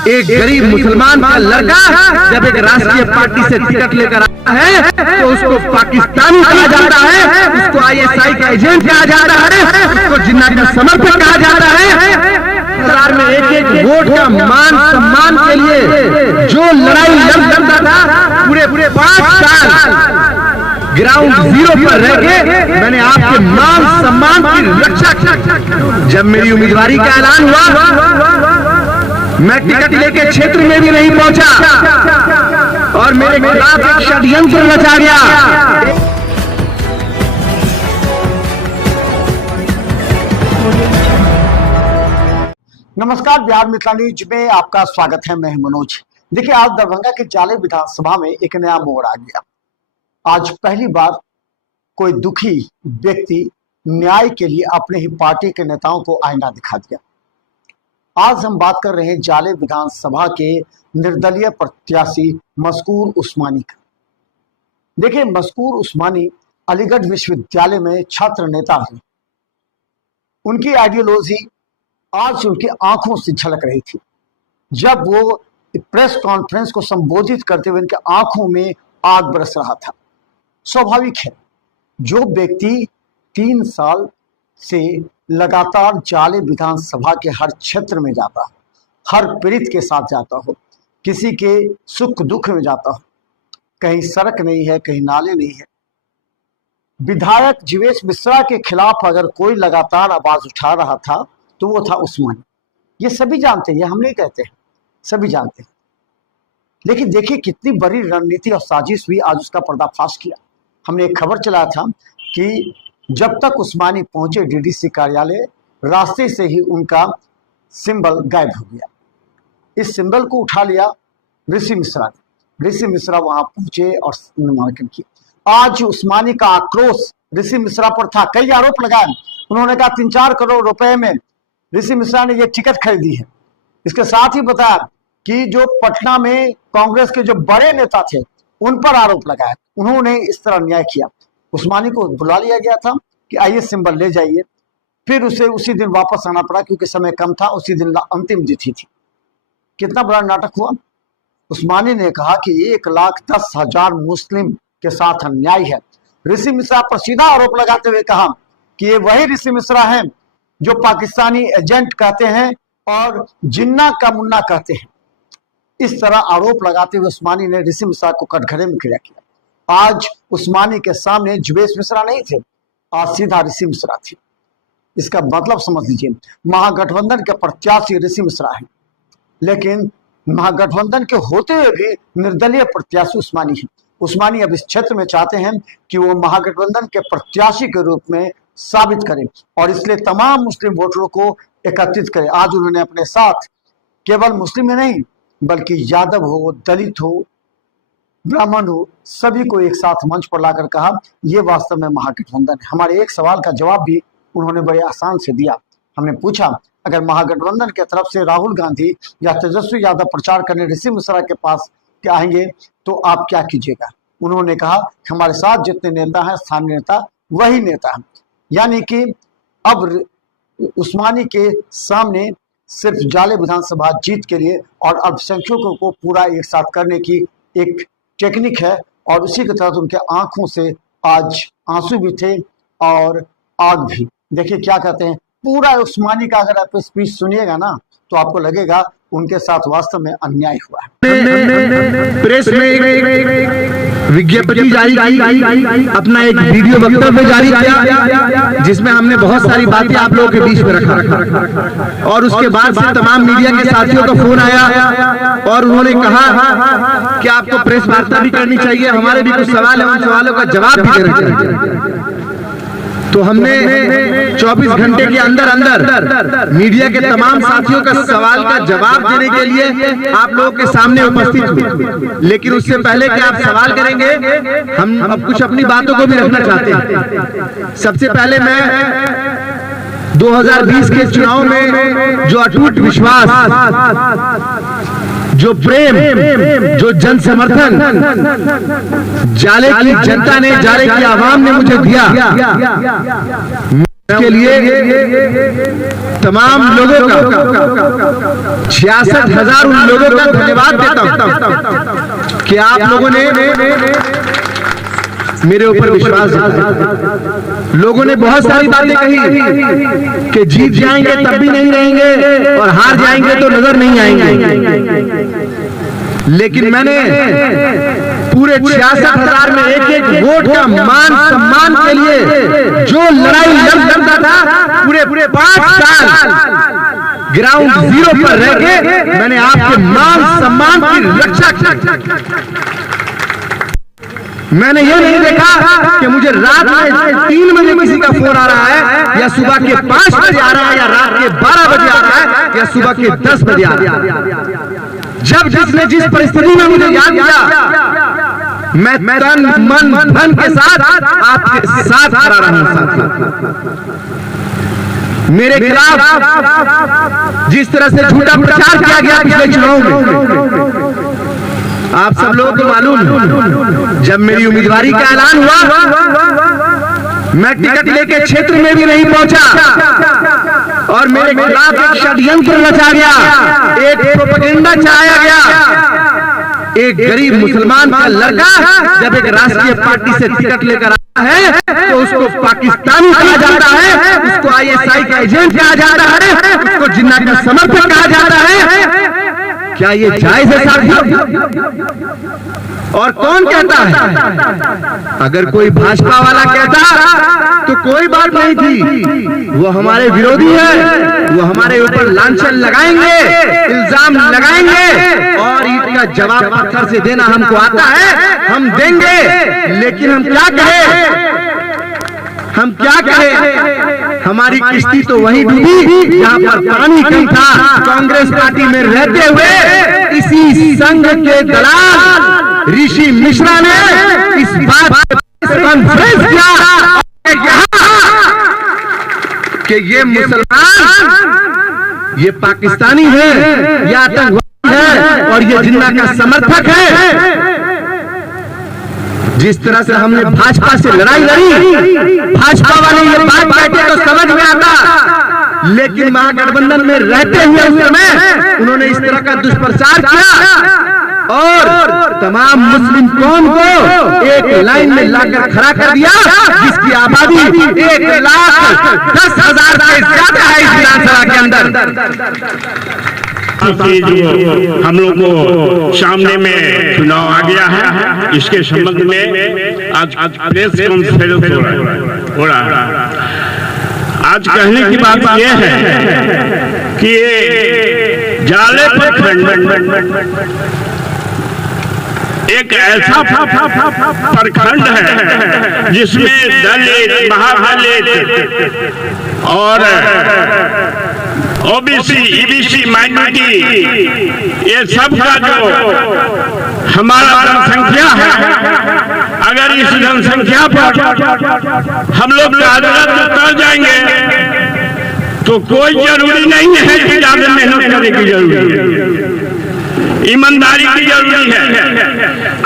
एक गरीब मुसलमान का लड़का जब एक राष्ट्रीय पार्टी से टिकट लेकर आता है तो उसको पाकिस्तानी कहा जाता है, उसको ISI का एजेंट कहा जाता है, उसको जिन्ना का समर्थक कहा जाता है। सरकार में एक एक वोट का मान सम्मान के लिए जो लड़ाई लड़ता था, पूरे 5 साल ग्राउंड जीरो पर रह के मैंने आपके मान सम्मान की रक्षा की। जब मेरी उम्मीदवारी का ऐलान हुआ, मैं टिकट लेके क्षेत्र में भी नहीं पहुंचा और मेरे खिलाफ एक षड्यंत्र रचा गया। नमस्कार, बिहार मिथिला न्यूज में आपका स्वागत है। मैं मनोज। देखिए, आज दरभंगा के जाले विधानसभा में एक नया मोड़ आ गया। आज पहली बार कोई दुखी व्यक्ति न्याय के लिए अपने ही पार्टी के नेताओं को आईना दिखा दिया। आज हम बात कर रहे हैं जाले विधानसभा के निर्दलीय प्रत्याशी मस्कूर उस्मानी का। देखिए, मस्कूर उस्मानी अलीगढ़ विश्वविद्यालय में छात्र नेता हैं। उनकी आइडियोलॉजी आज उनकी आंखों से झलक रही थी। जब वो प्रेस कॉन्फ्रेंस को संबोधित करते हुए उनके आंखों में आग बरस रहा था। स्वाभाविक है, जो व्यक्ति 3 साल से लगातार जाले विधानसभा के हर क्षेत्र में जाता हो, हर पीड़ित के साथ जाता हो, किसी के सुख दुख में जाता हो, कहीं सड़क नहीं है, कहीं नाले नहीं है। विधायक जीवेश मिश्रा के खिलाफ अगर कोई लगातार आवाज उठा रहा था तो वो था उस्मानी। ये सभी जानते हैं, हम नहीं कहते हैं, सभी जानते हैं। लेकिन देखिए, कितनी बड़ी रणनीति और साजिश हुई, आज उसका पर्दाफाश किया। हमने एक खबर चलाया था कि जब तक उस्मानी पहुंचे DDC कार्यालय, रास्ते से ही उनका सिंबल गायब हो गया। इस सिंबल को उठा लिया ऋषि मिश्रा ने। ऋषि मिश्रा वहां पहुंचे और नामांकन किया। आज उस्मानी का आक्रोश ऋषि मिश्रा पर था। कई आरोप लगाए। उन्होंने कहा 3-4 करोड़ रुपए में ऋषि मिश्रा ने ये टिकट खरीदी है। इसके साथ ही बताया कि जो पटना में कांग्रेस के जो बड़े नेता थे उन पर आरोप लगाया। उन्होंने इस तरह न्याय किया। उस्मानी को बुला लिया गया था कि आइए सिंबल ले जाइए। फिर उसे उसी दिन वापस आना पड़ा क्योंकि समय कम था। उसी दिन अंतिम तिथि थी। कितना बड़ा नाटक हुआ। उस्मानी ने कहा कि 1,10,000 मुस्लिम के साथ अन्याय है। ऋषि मिश्रा पर सीधा आरोप लगाते हुए कहा कि ये वही ऋषि मिश्रा हैं जो पाकिस्तानी एजेंट कहते हैं और जिन्ना का मुन्ना कहते हैं। इस तरह आरोप लगाते हुए उस्मानी ने ऋषि मिश्रा को कटघरे में खड़ा किया। आज उस्मानी के सामने जीवेश मिश्रा नहीं थे, आज सीधा ऋषि मिश्रा थे। इसका मतलब समझ लीजिए, महागठबंधन के प्रत्याशी ऋषि मिश्रा हैं, लेकिन महागठबंधन के होते हुए भी निर्दलीय प्रत्याशी उस्मानी है। उस्मानी अब इस क्षेत्र में चाहते हैं कि वो महागठबंधन के प्रत्याशी के रूप में साबित करें और इसलिए तमाम मुस्लिम वोटरों को एकत्रित करें। आज उन्होंने अपने साथ केवल मुस्लिम ही नहीं बल्कि यादव हो, दलित हो, ब्राह्मण हो, सभी को एक साथ मंच पर लाकर कहा ये वास्तव में महागठबंधन है। हमारे एक सवाल का जवाब भी उन्होंने बड़े आसान से दिया। हमने पूछा, अगर महागठबंधन के तरफ से राहुल गांधी या तेजस्वी यादव प्रचार करने ऋषि मिश्रा के पास आएंगे तो आप क्या कीजिएगा? उन्होंने कहा हमारे साथ जितने नेता हैं, स्थानीय नेता, वही नेता हैं। यानी कि अब उस्मानी के सामने सिर्फ जाले विधानसभा जीत के लिए और अल्पसंख्यकों को पूरा एक साथ करने की एक टेक्निक है और उसी के तहत उनके आंखों से आज आंसू भी थे और आग भी। देखिए क्या कहते हैं, पूरा उस्मानी का अगर आप स्पीच सुनिएगा ना तो आपको लगेगा उनके साथ वास्तव में अन्याय हुआ है। प्रेस में विज्ञप्ति जारी की, अपना एक वीडियो वक्तव्य जारी किया जिसमें हमने बहुत सारी बातें आप लोगों के बीच में रखा और उसके बाद से तमाम मीडिया के साथियों का फोन आया और उन्होंने कहा कि आपको प्रेस वार्ता भी करनी चाहिए, हमारे भी कुछ सवाल है, उन सवालों का जवाब भी देना चाहिए। तो हमने 24 घंटे के अंदर मीडिया के तमाम साथियों का सवाल का जवाब देने के लिए आप लोगों के सामने उपस्थित हुए। लेकिन उससे पहले कि आप सवाल करेंगे, हम अब कुछ अपनी बातों को भी रखना चाहते हैं। सबसे पहले मैं 2020 के चुनाव में जो अटूट विश्वास, जो प्रेम, जो जन समर्थन जाले की जनता ने, जाले की आवाम ने मुझे दिया, उसके लिए तमाम लोगों का 66,000 उन लोगों का धन्यवाद देता हूं कि आप लोगों ने मेरे ऊपर विश्वास जताया। लोगों ने बहुत सारी बातें कही कि जीत जाएंगे तब भी नहीं रहेंगे और हार जाएंगे तो नजर नहीं आएंगे, लेकिन मैंने पूरे 66,000 में एक एक वोट का मान सम्मान के लिए जो लड़ाई लड़ता था, पूरे 5 साल ग्राउंड जीरो पर रह के मैंने आपके मान सम्मान की रक्षा की। मैंने ये नहीं देखा कि मुझे रात में 3 बजे किसी का फोन आ रहा है या सुबह के 5 बजे आ रहा है या रात के 12 बजे आ रहा है या सुबह के 10 बजे आ रहा है। जब जिसने जिस परिस्थिति में मुझे याद किया, मैं तन मन धन के साथ आपके साथ खड़ा रहा। मेरे खिलाफ जिस तरह से झूठा प्रचार किया गया पिछले चुनाव में, आप सब लोगों को मालूम, जब मेरी उम्मीदवारी का ऐलान हुआ मैं टिकट लेके क्षेत्र में भी नहीं पहुंचा और मेरे खिलाफ एक षड्यंत्र रचा गया, एक प्रोपेगेंडा चलाया गया। एक गरीब मुसलमान का लड़का जब एक राष्ट्रीय पार्टी से टिकट लेकर आता है तो उसको पाकिस्तानी कहा जाता है, उसको ISI का एजेंट कहा जाता है, उसको जिन्ना का समर्थक कहा जाता है। क्या ये जायज है साथियों? और कौन कहता है? अगर कोई भाजपा वाला कहता तो कोई बात नहीं थी, वो हमारे विरोधी है, वो हमारे ऊपर लांछन लगाएंगे, इल्जाम लगाएंगे और इसका जवाब पत्थर से देना हमको आता है, हम देंगे। लेकिन हम क्या कहें, हमारी किश्ती तो वहीं डूबी जहां पर पानी कम था। कांग्रेस पार्टी में रहते हुए इसी संघ के दलाल ऋषि मिश्रा ने इस बात कॉन्फ्रेंस किया कि ये मुसलमान, ये पाकिस्तानी है, ये आतंकवादी है और ये जिन्ना का समर्थक है। जिस तरह से हमने भाजपा से लड़ाई लड़ी, भाजपा वाले ये बात कहते तो समझ में आता, लेकिन महागठबंधन में रहते हुए उस समय उन्होंने इस तरह का दुष्प्रचार किया और तमाम मुस्लिम कौम को एक लाइन में लाकर खड़ा कर दिया, जिसकी आबादी 1,10,000 से ज्यादा है इस विधानसभा के अंदर। जो हम लोग को सामने में चुनाव आ गया है, इसके संबंध में आज प्रेस कॉन्फ्रेंस हो रहा है। आज कहने की बात यह है कि ये जाले प्रखंड एक ऐसा प्रखंड है जिसमें दलित, महादलित और OBC, EBC, माइनॉरिटी, ये सब का जो हमारा जनसंख्या है, अगर इस जनसंख्या पर हम लोग राजनीति उतर जाएंगे तो कोई जरूरी नहीं है कि ज्यादा मेहनत करने की जरूरी है, ईमानदारी की जरूरी है।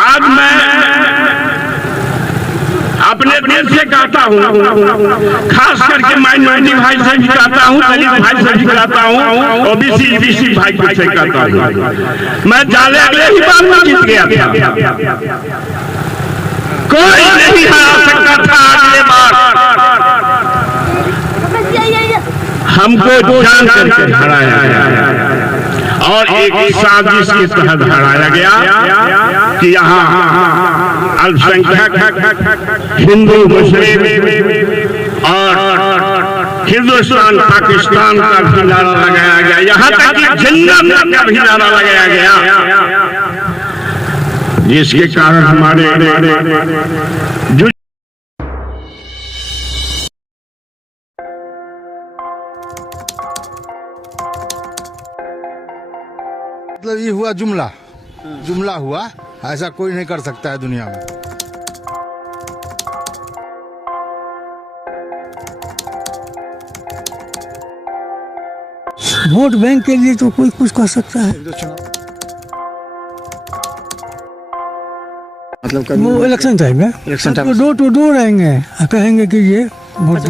आज मैं अपने दिल से कहता हूँ, खास करके माइनॉरिटी भाई से भी कहता हूँ, दलित भाई से भी कहता हूँ, OBC, EBC भाई से कहता हूँ, मैं जाले अगले ही बार में जीत गया था, कोई नहीं हरा सकता था अगले बार। हमको जान करके हराया गया और एक साजिश के तहत हराया गया कि यहाँ अल्पसंख्यक हिंदू, मुस्लिम और हिंदुस्तान पाकिस्तान का भी नारा लगाया गया, यहाँ तक कि जन्नत का भी नारा लगाया गया, जिसके कारण हमारे मतलब ये हुआ जुमला हुआ, ऐसा कोई नहीं कर सकता है दुनिया में। वोट बैंक के लिए तो कोई कुछ कर सकता है, मतलब वो इलेक्शन टाइम में डोर टू डोर आएंगे, कहेंगे कि ये वोट